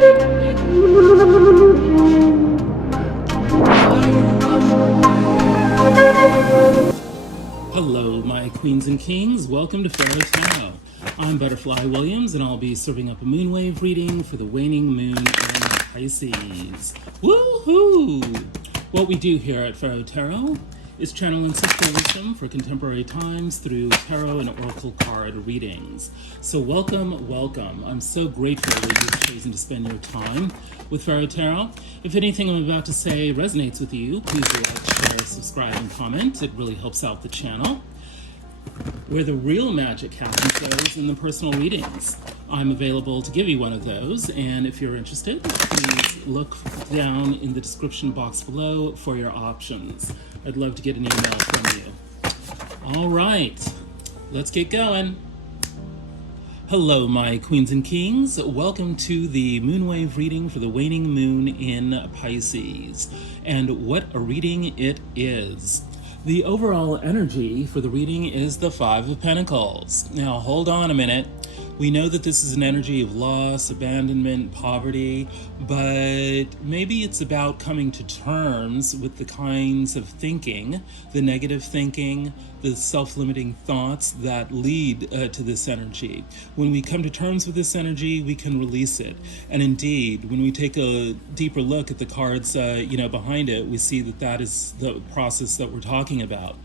Hello, my queens and kings. Welcome to Pharaoh. I'm Butterfly Williams, and I'll be serving up a moonwave reading for the waning moon in Pisces. Woohoo! What we do here at Pharaoh Tarot is channel ancestral wisdom for contemporary times through tarot and oracle card readings. So welcome, welcome. I'm so grateful that you've chosen to spend your time with Pharaoh Tarot. If anything I'm about to say resonates with you, please do like, share, subscribe, and comment. It really helps out the channel. Where the real magic happens, though, is in the personal readings. I'm available to give you one of those, and if you're interested, please look down in the description box below for your options. I'd love to get an email from you. All right, let's get going. Hello, my queens and kings. Welcome to the moonwave reading for the waning moon in Pisces. And what a reading it is. The overall energy for the reading is the Five of Pentacles. Now, hold on a minute. We know that this is an energy of loss, abandonment, poverty, but maybe it's about coming to terms with the kinds of thinking, the negative thinking, the self-limiting thoughts that lead to this energy. When we come to terms with this energy, we can release it. And indeed, when we take a deeper look at the cards behind it, we see that that is the process that we're talking about.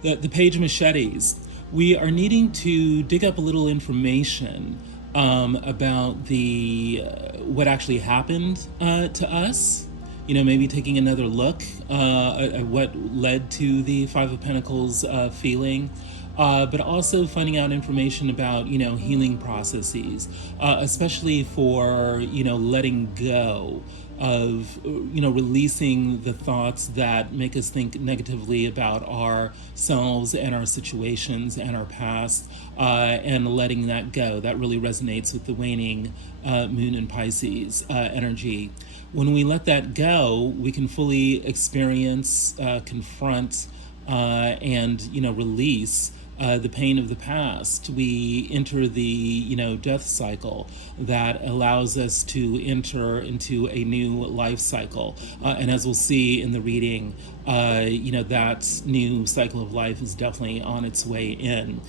The Page of Machetes. We are needing to dig up a little information about the what actually happened to us. You know, maybe taking another look at what led to the Five of Pentacles feeling, but also finding out information about, healing processes, especially for, letting go of, releasing the thoughts that make us think negatively about ourselves and our situations and our past, and letting that go. That really resonates with the waning moon in Pisces energy. When we let that go, we can fully experience, confront, and, release the pain of the past. We enter the, death cycle that allows us to enter into a new life cycle. And as we'll see in the reading, that new cycle of life is definitely on its way in.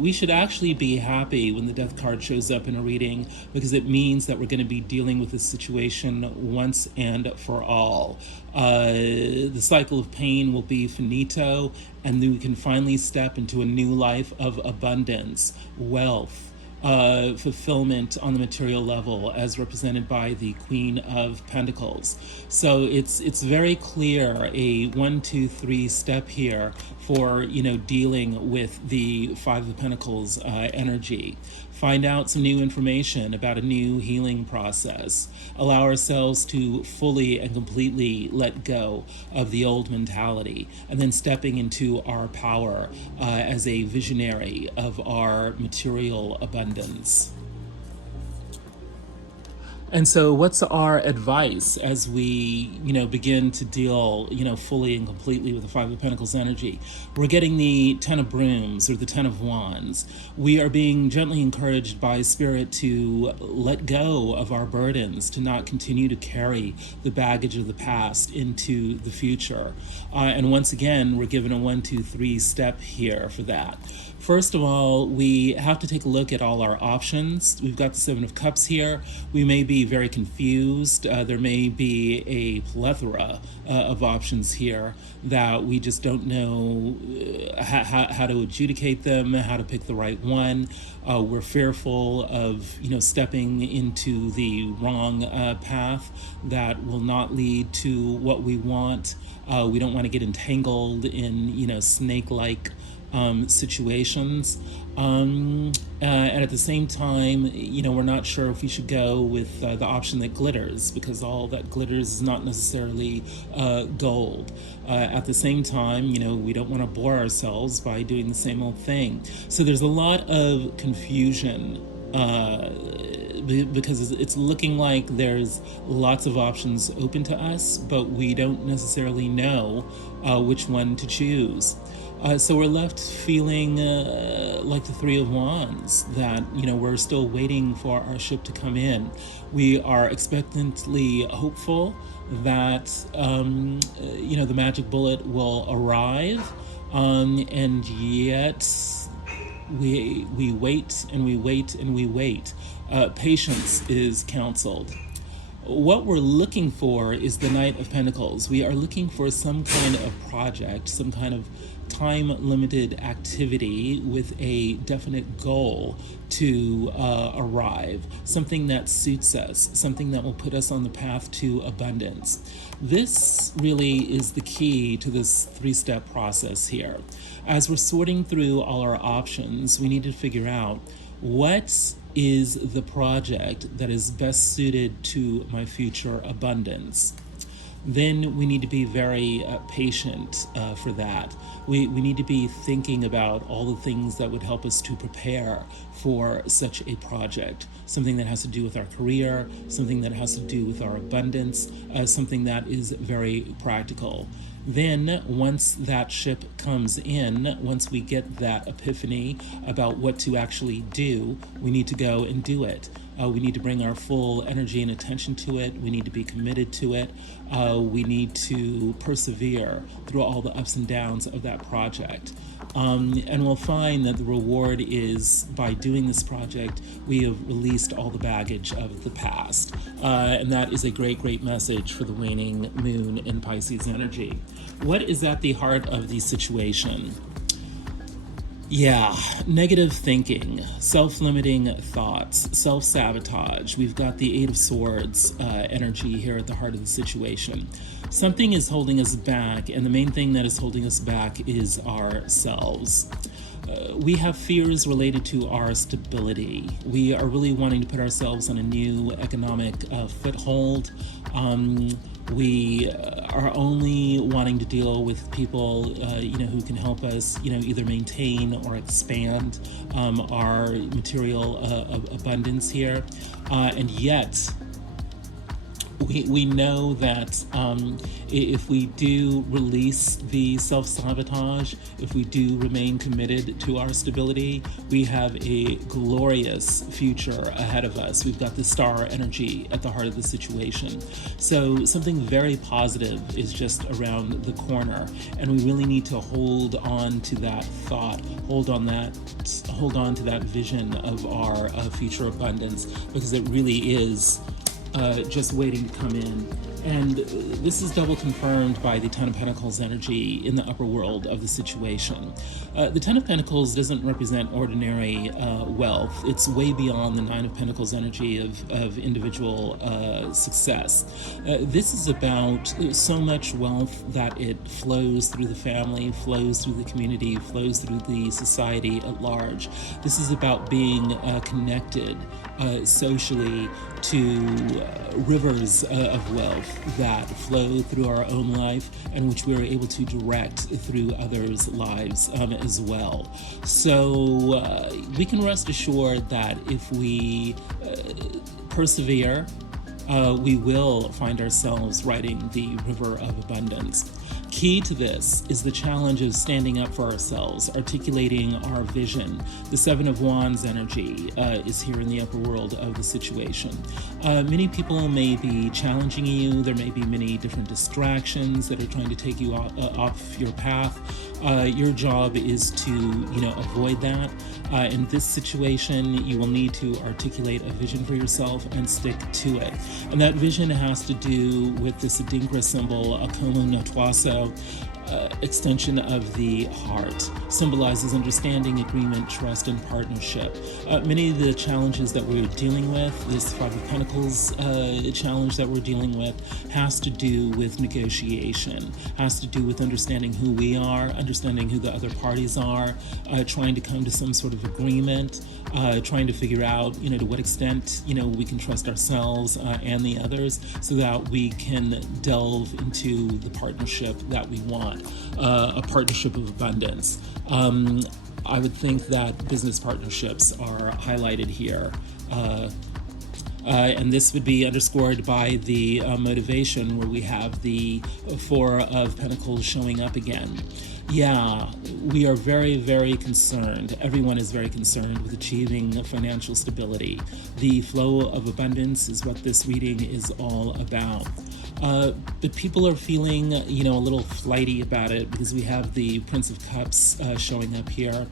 We should actually be happy when the death card shows up in a reading, because it means that we're going to be dealing with this situation once and for all. The cycle of pain will be finito, and then we can finally step into a new life of abundance, wealth, fulfillment on the material level, as represented by the Queen of Pentacles. So it's very clear a 1, 2, 3 step here for dealing with the Five of Pentacles energy. Find out some new information about a new healing process. Allow ourselves to fully and completely let go of the old mentality, and then stepping into our power as a visionary of our material abundance. And so what's our advice as we, begin to deal, fully and completely with the Five of Pentacles energy? We're getting the Ten of Brooms, or the Ten of Wands. We are being gently encouraged by Spirit to let go of our burdens, to not continue to carry the baggage of the past into the future. And once again, we're given a 1, 2, 3 step here for that. First of all, we have to take a look at all our options. We've got the Seven of Cups here. We may be very confused. There may be a plethora of options here that we just don't know how to adjudicate them, how to pick the right one. We're fearful of, stepping into the wrong path that will not lead to what we want. We don't want to get entangled in, snake-like situations, and at the same time, we're not sure if we should go with the option that glitters, because all that glitters is not necessarily gold. At the same time, we don't want to bore ourselves by doing the same old thing. So there's a lot of confusion because it's looking like there's lots of options open to us, but we don't necessarily know which one to choose. So we're left feeling like the Three of Wands, that, we're still waiting for our ship to come in. We are expectantly hopeful that, the magic bullet will arrive, and yet we wait and we wait and we wait. Patience is counseled. What we're looking for is the Knight of Pentacles. We are looking for some kind of project, some kind of time-limited activity with a definite goal to arrive, something that suits us, something that will put us on the path to abundance. This really is the key to this three-step process here. As we're sorting through all our options, we need to figure out what is the project that is best suited to my future abundance. Then we need to be very patient for that. We need to be thinking about all the things that would help us to prepare for such a project. Something that has to do with our career, something that has to do with our abundance, something that is very practical. Then once that ship comes in, once we get that epiphany about what to actually do, we need to go and do it. We need to bring our full energy and attention to it. We need to be committed to it. We need to persevere through all the ups and downs of that project. And we'll find that the reward is, by doing this project, we have released all the baggage of the past. And that is a great, great message for the waning moon in Pisces energy. What is at the heart of the situation? Yeah, negative thinking, self-limiting thoughts, self-sabotage. We've got the Eight of Swords energy here at the heart of the situation. Something is holding us back, and the main thing that is holding us back is ourselves. We have fears related to our stability. We are really wanting to put ourselves on a new economic foothold. We are only wanting to deal with people, who can help us, either maintain or expand our material abundance here. And yet, we know that if we do release the self-sabotage, if we do remain committed to our stability, we have a glorious future ahead of us. We've got the star energy at the heart of the situation. So something very positive is just around the corner, and we really need to hold on to that thought, hold on to that vision of our future abundance, because it really is just waiting to come in. And this is double confirmed by the Ten of Pentacles energy in the upper world of the situation. The Ten of Pentacles doesn't represent ordinary wealth. It's way beyond the Nine of Pentacles energy of individual success. This is about so much wealth that it flows through the family, flows through the community, flows through the society at large. This is about being connected socially to rivers of wealth that flow through our own life, and which we are able to direct through others' lives as well. So we can rest assured that if we persevere, we will find ourselves riding the river of abundance. Key to this is the challenge of standing up for ourselves, articulating our vision. The Seven of Wands energy is here in the upper world of the situation. Many people may be challenging you. There may be many different distractions that are trying to take you off your path. Your job is to, avoid that. In this situation, you will need to articulate a vision for yourself and stick to it. And that vision has to do with this Adinkra symbol, Akomo Notwaso, extension of the heart. Symbolizes understanding, agreement, trust, and partnership. Many of the challenges that we're dealing with, this Five of Pentacles challenge that we're dealing with, has to do with negotiation, has to do with understanding who we are, understanding who the other parties are, trying to come to some sort of agreement, trying to figure out, to what extent, we can trust ourselves and the others, so that we can delve into the partnership that we want, a partnership of abundance. I would think that business partnerships are highlighted here. And this would be underscored by the motivation where we have the Four of Pentacles showing up again. Yeah, we are very, very concerned. Everyone is very concerned with achieving financial stability. The flow of abundance is what this reading is all about. But people are feeling, a little flighty about it because we have the Prince of Cups showing up here.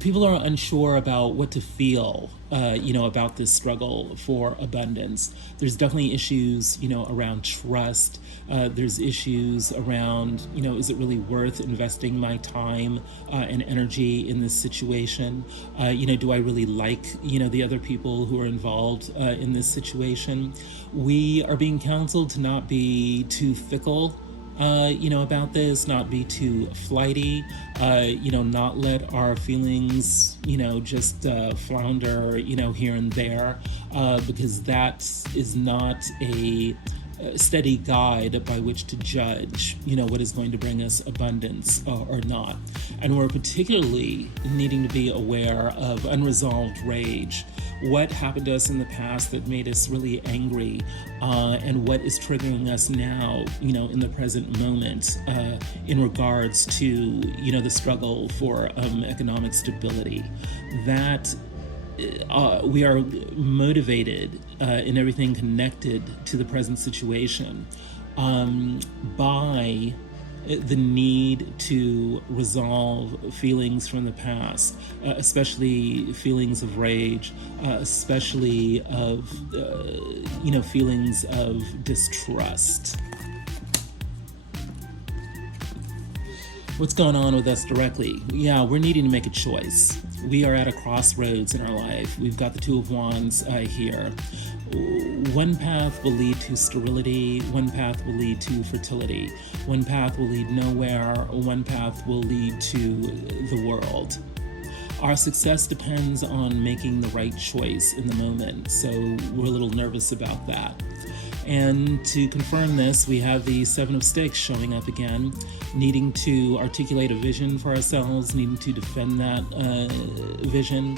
People are unsure about what to feel, about this struggle for abundance. There's definitely issues, around trust. There's issues around, is it really worth investing my time and energy in this situation? Do I really like, the other people who are involved in this situation? We are being counseled to not be too fickle about this, not be too flighty, not let our feelings, just flounder, here and there, because that is not a steady guide by which to judge, what is going to bring us abundance or not. And we're particularly needing to be aware of unresolved rage. What happened to us in the past that made us really angry, and what is triggering us now, in the present moment, in regards to, the struggle for economic stability. That we are motivated in everything connected to the present situation by the need to resolve feelings from the past, especially feelings of rage, especially of, feelings of distrust. What's going on with us directly? Yeah, we're needing to make a choice. We are at a crossroads in our life. We've got the Two of Wands here. One path will lead to sterility, one path will lead to fertility, one path will lead nowhere, one path will lead to the world. Our success depends on making the right choice in the moment, so we're a little nervous about that. And to confirm this, we have the Seven of Sticks showing up again, needing to articulate a vision for ourselves, needing to defend that vision,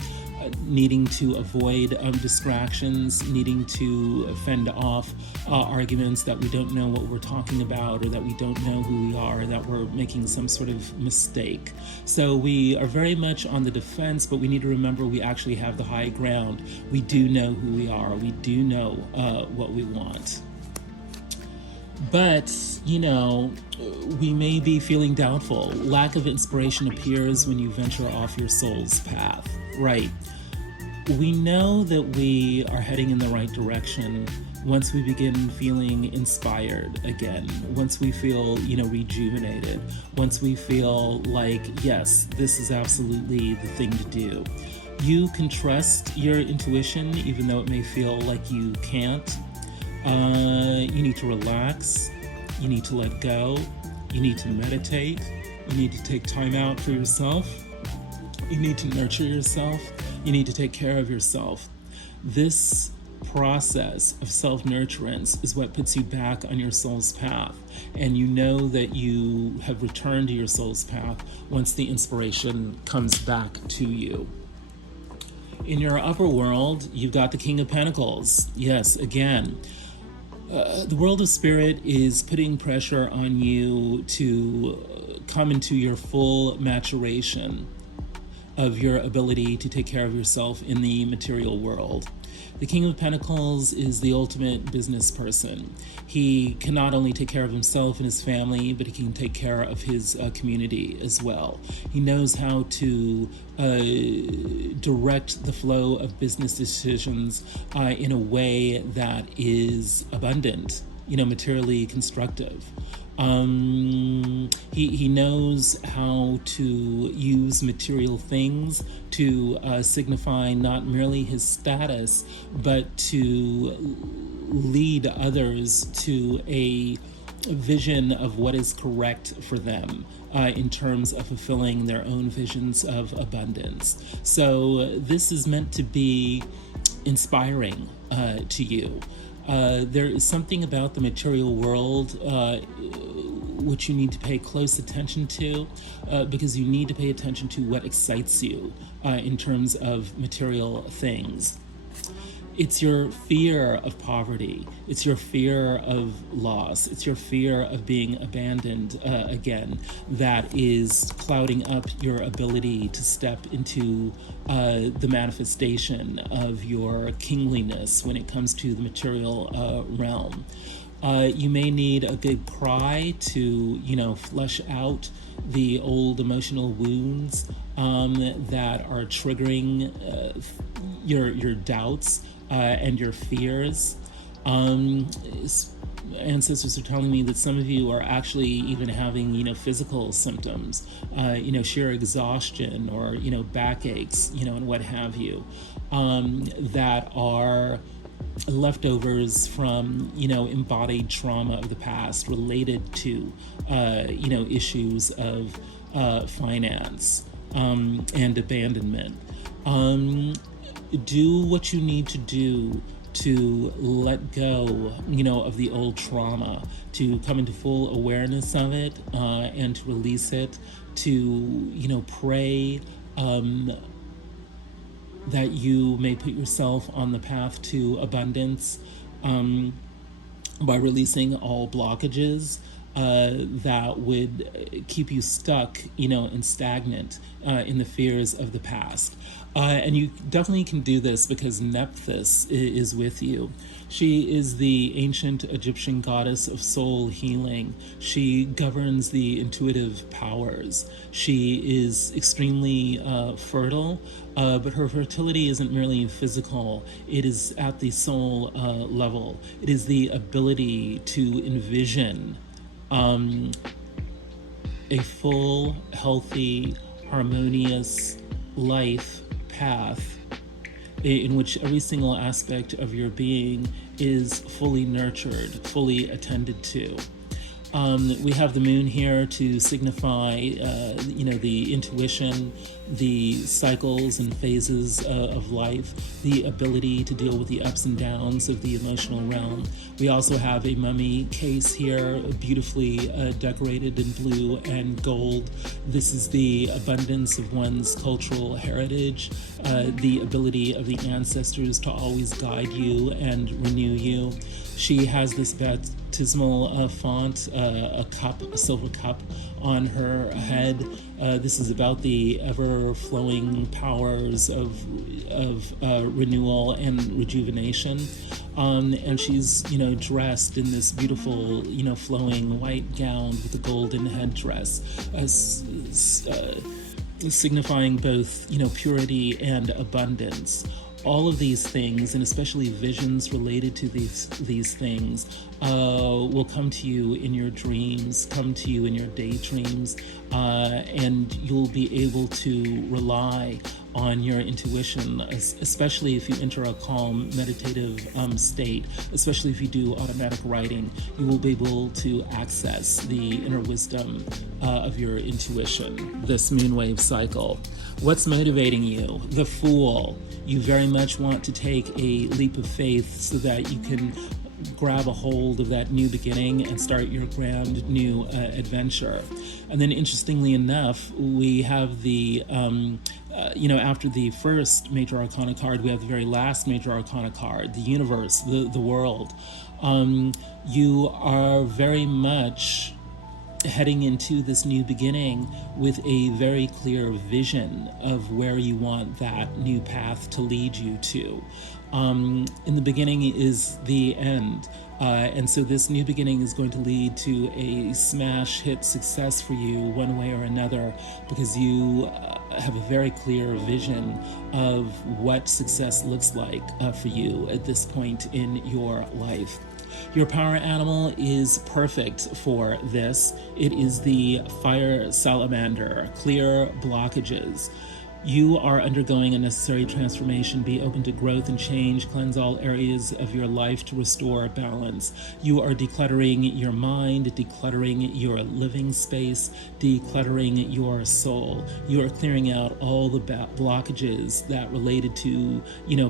needing to avoid distractions, needing to fend off arguments that we don't know what we're talking about, or that we don't know who we are, or that we're making some sort of mistake. So we are very much on the defense, but we need to remember we actually have the high ground. We do know who we are. We do know what we want. But, we may be feeling doubtful. Lack of inspiration appears when you venture off your soul's path. Right. We know that we are heading in the right direction once we begin feeling inspired again, once we feel, rejuvenated, once we feel like, yes, this is absolutely the thing to do. You can trust your intuition, even though it may feel like you can't. You need to relax. You need to let go. You need to meditate. You need to take time out for yourself. You need to nurture yourself. You need to take care of yourself. This process of self-nurturance is what puts you back on your soul's path. And you know that you have returned to your soul's path once the inspiration comes back to you. In your upper world, you've got the King of Pentacles. Yes, again. The world of spirit is putting pressure on you to come into your full maturation of your ability to take care of yourself in the material world. The King of Pentacles is the ultimate business person. He can not only take care of himself and his family, but he can take care of his community as well. He knows how to direct the flow of business decisions in a way that is abundant, materially constructive. He knows how to use material things to signify not merely his status, but to lead others to a vision of what is correct for them in terms of fulfilling their own visions of abundance. So this is meant to be inspiring to you. There is something about the material world which you need to pay close attention to, because you need to pay attention to what excites you in terms of material things. It's your fear of poverty. It's your fear of loss. It's your fear of being abandoned again that is clouding up your ability to step into the manifestation of your kingliness when it comes to the material realm. You may need a good cry to, flush out the old emotional wounds that are triggering your doubts and your fears. Ancestors are telling me that some of you are actually even having, physical symptoms, sheer exhaustion or, backaches, and what have you, that are leftovers from embodied trauma of the past related to issues of finance and abandonment. Do what you need to do to let go of the old trauma, to come into full awareness of it and to release it, to pray that you may put yourself on the path to abundance by releasing all blockages that would keep you stuck, and stagnant in the fears of the past. And you definitely can do this because Nephthys is with you. She is the ancient Egyptian goddess of soul healing. She governs the intuitive powers. She is extremely fertile, but her fertility isn't merely physical. It is at the soul level. It is the ability to envision a full, healthy, harmonious life path in which every single aspect of your being is fully nurtured, fully attended to. We have the moon here to signify, the intuition, the cycles and phases of life, the ability to deal with the ups and downs of the emotional realm. We also have a mummy case here, beautifully decorated in blue and gold. This is the abundance of one's cultural heritage, the ability of the ancestors to always guide you and renew you. She has this baptismal font, a cup, a silver cup on her head. This is about the ever-flowing powers of renewal and rejuvenation. And she's, dressed in this beautiful, flowing white gown with a golden headdress, signifying both, purity and abundance. All of these things, and especially visions related to these things, will come to you in your dreams, come to you in your daydreams, and you'll be able to rely on your intuition, especially if you enter a calm meditative state, especially if you do automatic writing. You will be able to access the inner wisdom of your intuition, this moonwave cycle. What's motivating you? The Fool. You very much want to take a leap of faith so that you can grab a hold of that new beginning and start your grand new adventure. And then interestingly enough, we have the, after the first major arcana card, we have the very last major arcana card, the universe, the world. You are very much heading into this new beginning with a very clear vision of where you want that new path to lead you to. In the beginning is the end. And so this new beginning is going to lead to a smash hit success for you one way or another, because you have a very clear vision of what success looks like for you at this point in your life. Your power animal is perfect for this. It is the fire salamander. Clear blockages. You are undergoing a necessary transformation. Be open to growth and change. Cleanse all areas of your life to restore balance. You are decluttering your mind, decluttering your living space, decluttering your soul. You are clearing out all the blockages that related to,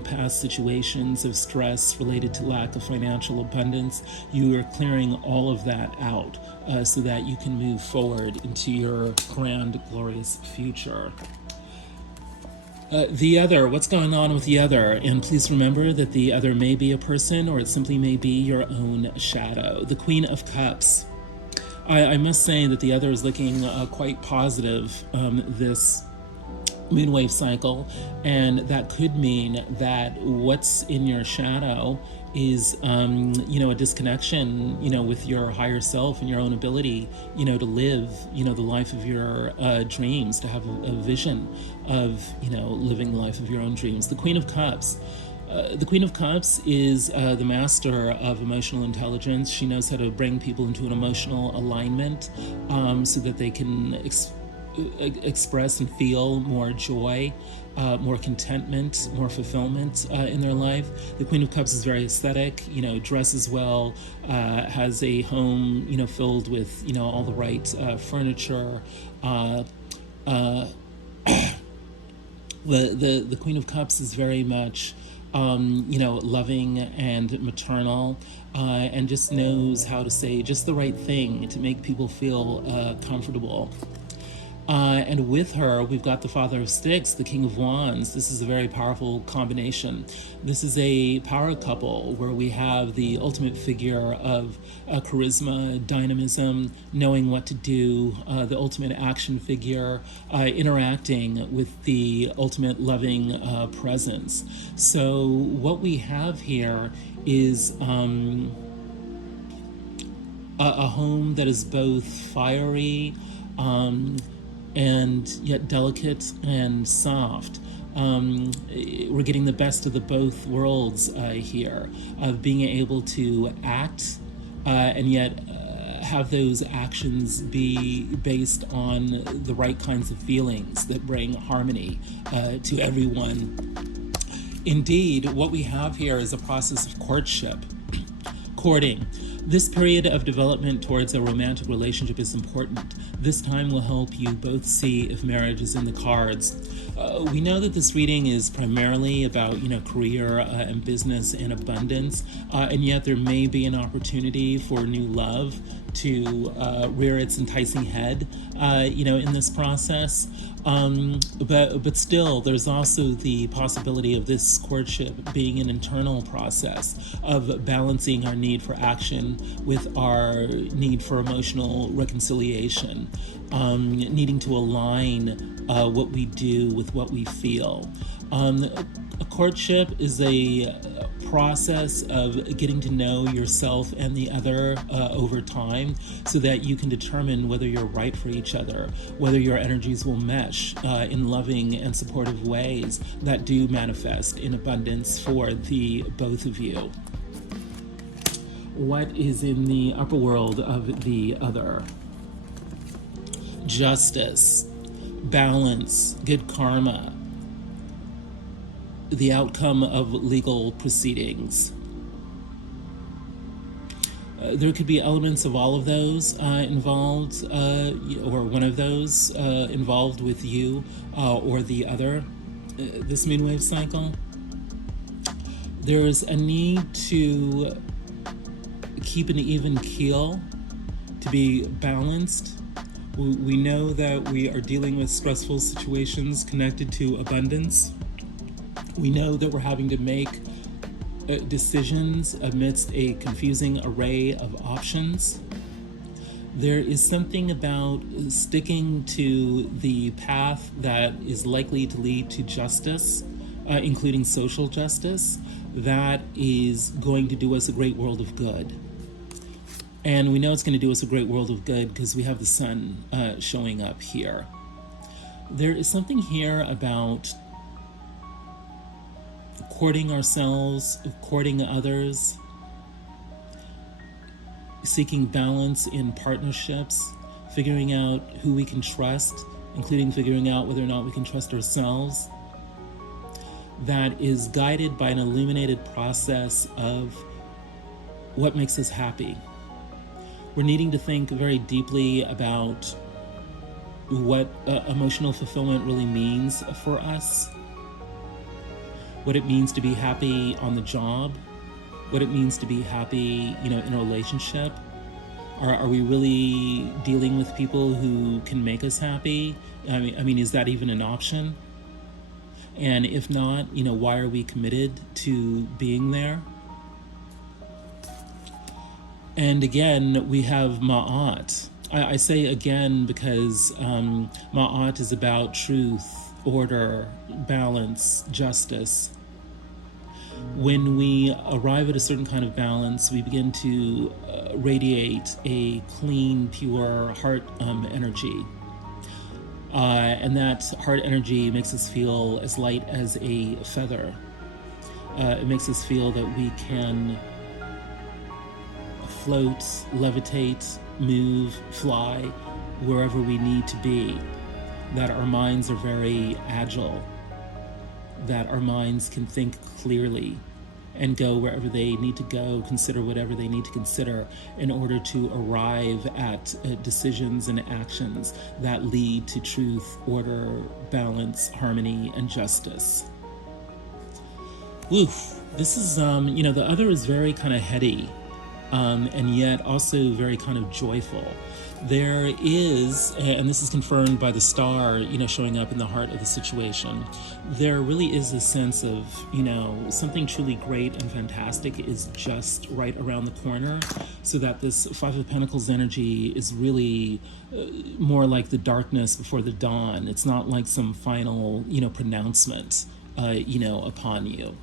past situations of stress related to lack of financial abundance. You are clearing all of that out so that you can move forward into your grand, glorious future. The other, what's going on with the other? And please remember that the other may be a person, or it simply may be your own shadow. The Queen of Cups. I must say that the other is looking quite positive this moonwave cycle, and that could mean that what's in your shadow is a disconnection with your higher self and your own ability to live the life of your dreams, to have a vision of living the life of your own dreams. The Queen of Cups. The Queen of Cups is the master of emotional intelligence. She knows how to bring people into an emotional alignment so that they can express and feel more joy, more contentment, more fulfillment in their life. The Queen of Cups is very aesthetic, dresses well, has a home, filled with, all the right furniture. The Queen of Cups is very much loving and maternal, and just knows how to say just the right thing to make people feel comfortable. And with her, we've got the Father of Sticks, the King of Wands. This is a very powerful combination. This is a power couple where we have the ultimate figure of charisma, dynamism, knowing what to do, the ultimate action figure, interacting with the ultimate loving presence. So what we have here is a home that is both fiery, and yet delicate and soft. We're getting the best of the both worlds here, of being able to act and yet have those actions be based on the right kinds of feelings that bring harmony to everyone. Indeed, what we have here is a process of courtship, courting. This period of development towards a romantic relationship is important. This time will help you both see if marriage is in the cards. We know that this reading is primarily about, career and business and abundance, and yet there may be an opportunity for new love to rear its enticing head, in this process. But still, there's also the possibility of this courtship being an internal process of balancing our need for action with our need for emotional reconciliation, needing to align what we do with what we feel. A courtship is a process of getting to know yourself and the other over time, so that you can determine whether you're right for each other, whether your energies will mesh in loving and supportive ways that do manifest in abundance for the both of you. What is in the upper world of the other? Justice, balance, good karma, the outcome of legal proceedings. There could be elements of all of those involved, or one of those involved with you or the other, this moonwave cycle. There's a need to keep an even keel, to be balanced. We know that we are dealing with stressful situations connected to abundance. We know that we're having to make decisions amidst a confusing array of options. There is something about sticking to the path that is likely to lead to justice, including social justice, that is going to do us a great world of good. And we know it's going to do us a great world of good because we have the sun showing up here. There is something here about courting ourselves, courting others, seeking balance in partnerships, figuring out who we can trust, including figuring out whether or not we can trust ourselves, that is guided by an illuminated process of what makes us happy. We're needing to think very deeply about what emotional fulfillment really means for us, what it means to be happy on the job, what it means to be happy, in a relationship. Are we really dealing with people who can make us happy? I mean, is that even an option? And if not, why are we committed to being there? And again, we have Ma'at. I say again because Ma'at is about truth, order, balance, justice. When we arrive at a certain kind of balance, we begin to radiate a clean, pure heart energy. And that heart energy makes us feel as light as a feather. It makes us feel that we can float, levitate, move, fly wherever we need to be. That our minds are very agile. That our minds can think clearly and go wherever they need to go, consider whatever they need to consider in order to arrive at decisions and actions that lead to truth, order, balance, harmony, and justice. Oof, this is, the other is very kind of heady, and yet also very kind of joyful. There is, and this is confirmed by the star, showing up in the heart of the situation, there really is a sense of, something truly great and fantastic is just right around the corner, so that this Five of Pentacles energy is really more like the darkness before the dawn. It's not like some final, pronouncement, upon you.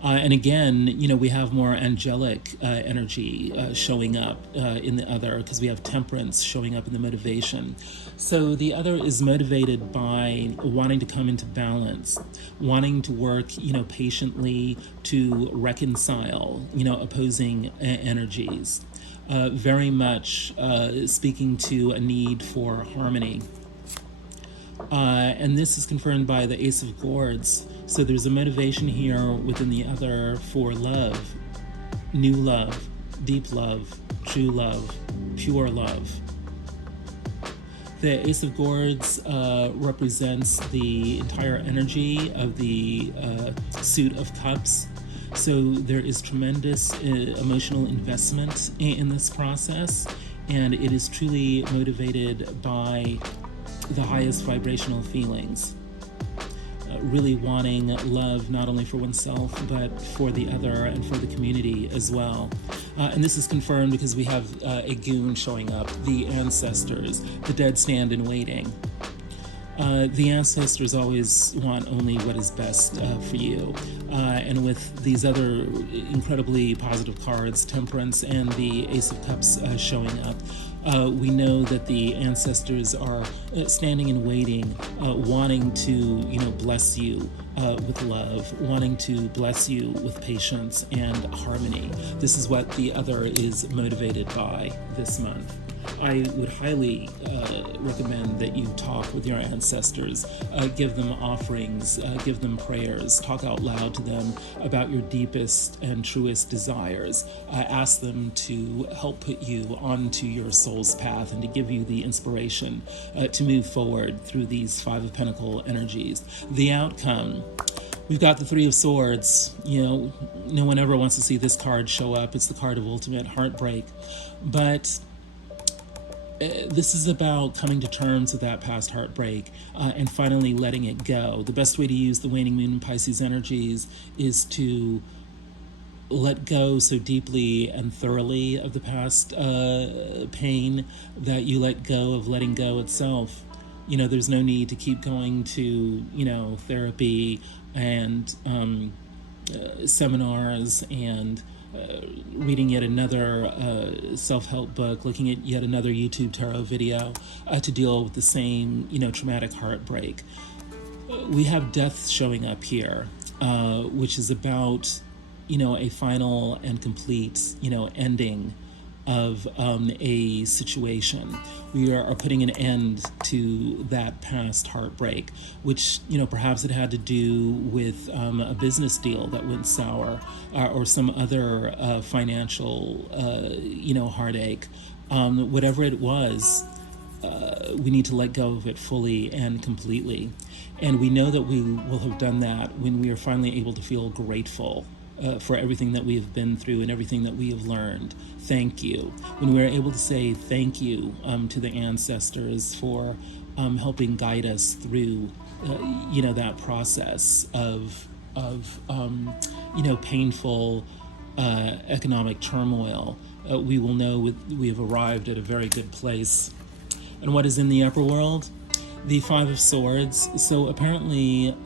And again, we have more angelic energy showing up in the other, because we have temperance showing up in the motivation. So the other is motivated by wanting to come into balance, wanting to work, patiently to reconcile, opposing energies. Very much speaking to a need for harmony. And this is confirmed by the Ace of Swords. So there's a motivation here within the other for love, new love, deep love, true love, pure love. The Ace of Swords represents the entire energy of the suit of cups. So there is tremendous emotional investment in this process, and it is truly motivated by the highest vibrational feelings. Really wanting love not only for oneself but for the other and for the community as well. And this is confirmed because we have a goon showing up, the ancestors, the dead stand in waiting. The ancestors always want only what is best for you. And with these other incredibly positive cards, Temperance and the Ace of Cups showing up, we know that the ancestors are standing and waiting, wanting to, bless you with love, wanting to bless you with patience and harmony. This is what the other is motivated by this month. I would highly recommend that you talk with your ancestors, give them offerings, give them prayers, talk out loud to them about your deepest and truest desires. Ask them to help put you onto your soul's path and to give you the inspiration to move forward through these Five of Pentacles energies. The outcome. We've got the Three of Swords. No one ever wants to see this card show up. It's the card of ultimate heartbreak. But this is about coming to terms with that past heartbreak and finally letting it go. The best way to use the waning moon and Pisces energies is to let go so deeply and thoroughly of the past pain that you let go of letting go itself. There's no need to keep going to, therapy and seminars and reading yet another self-help book, looking at yet another YouTube tarot video to deal with the same, traumatic heartbreak. We have death showing up here, which is about, a final and complete, ending of a situation. We are putting an end to that past heartbreak, which, perhaps it had to do with a business deal that went sour or some other financial, heartache. Whatever it was, we need to let go of it fully and completely. And we know that we will have done that when we are finally able to feel grateful for everything that we have been through and everything that we have learned. Thank you. When we're able to say thank you to the ancestors for helping guide us through that process of painful economic turmoil, we will know we have arrived at a very good place. And what is in the upper world? The Five of Swords. So apparently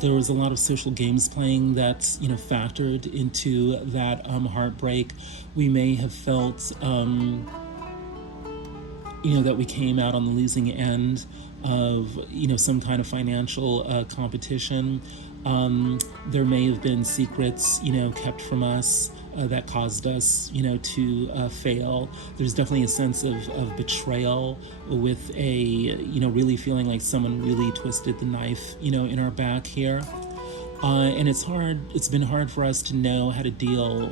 there was a lot of social games playing that factored into that heartbreak. We may have felt that we came out on the losing end of some kind of financial competition. There may have been secrets kept from us that caused us to fail. There's definitely a sense of betrayal, with a really feeling like someone really twisted the knife in our back here. And it's been hard for us to know how to deal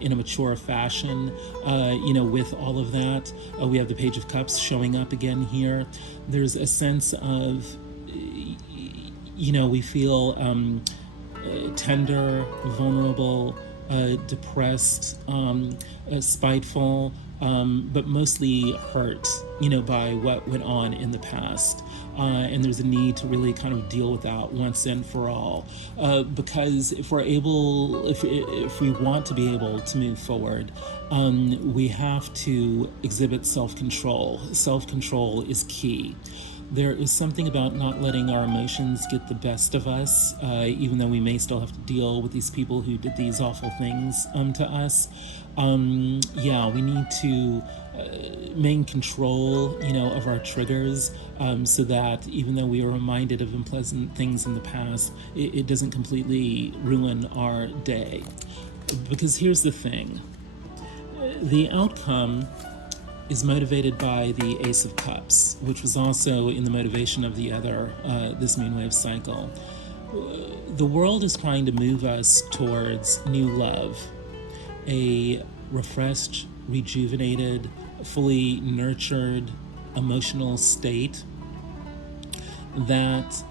in a mature fashion, with all of that. We have the Page of Cups showing up again here. There's a sense of, we feel tender, vulnerable, depressed, spiteful, but mostly hurt, by what went on in the past. And there's a need to really kind of deal with that once and for all. Because if we want to be able to move forward, we have to exhibit self-control. Self-control is key. There is something about not letting our emotions get the best of us, even though we may still have to deal with these people who did these awful things to us. We need to maintain control, of our triggers, so that even though we are reminded of unpleasant things in the past, it doesn't completely ruin our day. Because here's the thing. The outcome is motivated by the Ace of Cups, which was also in the motivation of the other, this moonwave cycle. The world is trying to move us towards new love, a refreshed, rejuvenated, fully nurtured emotional state that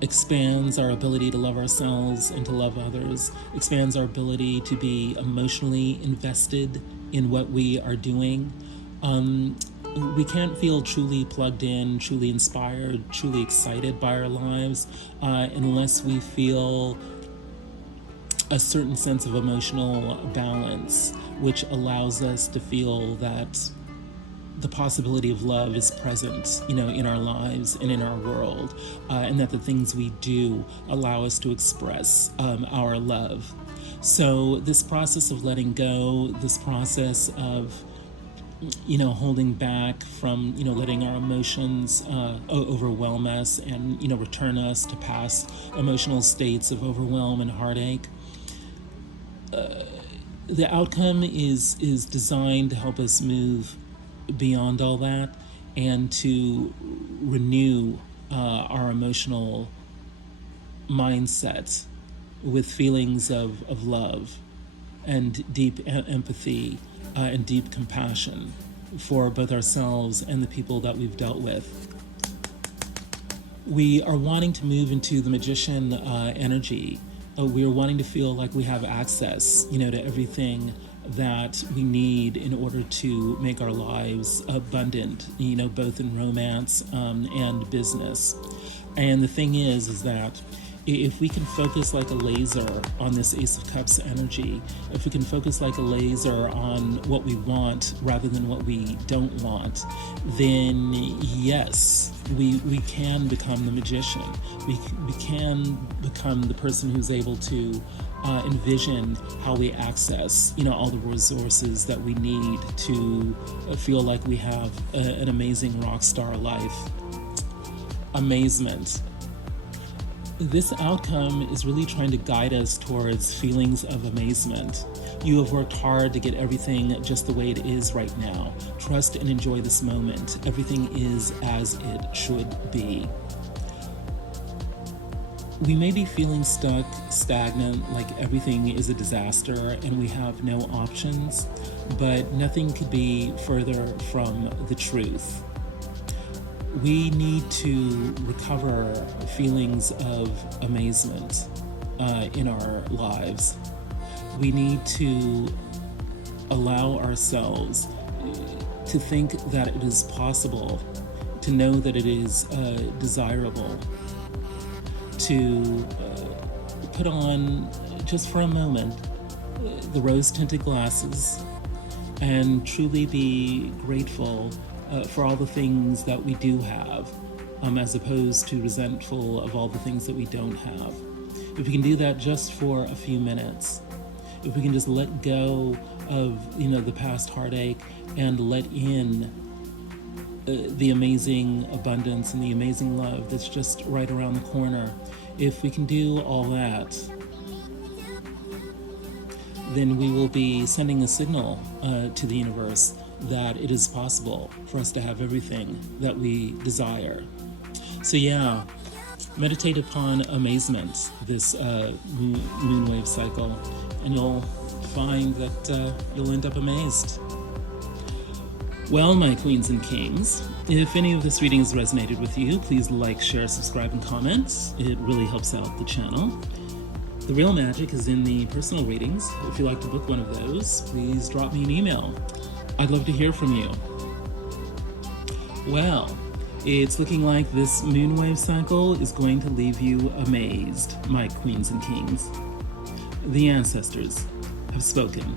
expands our ability to love ourselves and to love others, expands our ability to be emotionally invested in what we are doing. We can't feel truly plugged in, truly inspired, truly excited by our lives unless we feel a certain sense of emotional balance, which allows us to feel that the possibility of love is present, in our lives and in our world, and that the things we do allow us to express our love. So this process of letting go, this process of holding back from, letting our emotions overwhelm us and, return us to past emotional states of overwhelm and heartache. The outcome is designed to help us move beyond all that and to renew our emotional mindset with feelings of love and deep empathy and deep compassion for both ourselves and the people that we've dealt with. We are wanting to move into the magician energy. We are wanting to feel like we have access, to everything that we need in order to make our lives abundant, both in romance and business. And the thing is that if we can focus like a laser on this Ace of Cups energy, if we can focus like a laser on what we want rather than what we don't want, then yes, we can become the magician. We can become the person who's able to envision how we access, all the resources that we need to feel like we have an amazing rock star life. Amazement. This outcome is really trying to guide us towards feelings of amazement. You have worked hard to get everything just the way it is right now. Trust and enjoy this moment. Everything is as it should be. We may be feeling stuck, stagnant, like everything is a disaster and we have no options, but nothing could be further from the truth. We need to recover feelings of amazement in our lives. We need to allow ourselves to think that it is possible, to know that it is desirable, to put on, just for a moment, the rose-tinted glasses and truly be grateful for all the things that we do have, as opposed to resentful of all the things that we don't have. If we can do that just for a few minutes, if we can just let go of, the past heartache and let in the amazing abundance and the amazing love that's just right around the corner, if we can do all that, then we will be sending a signal to the universe that it is possible for us to have everything that we desire. So yeah, meditate upon amazement this moonwave cycle, and you'll find that you'll end up amazed. Well, my queens and kings, if any of this reading has resonated with you, please like, share, subscribe, and comment. It really helps out the channel. The real magic is in the personal readings. If you'd like to book one of those, please drop me an email. I'd love to hear from you. Well, it's looking like this moonwave cycle is going to leave you amazed, my queens and kings. The ancestors have spoken.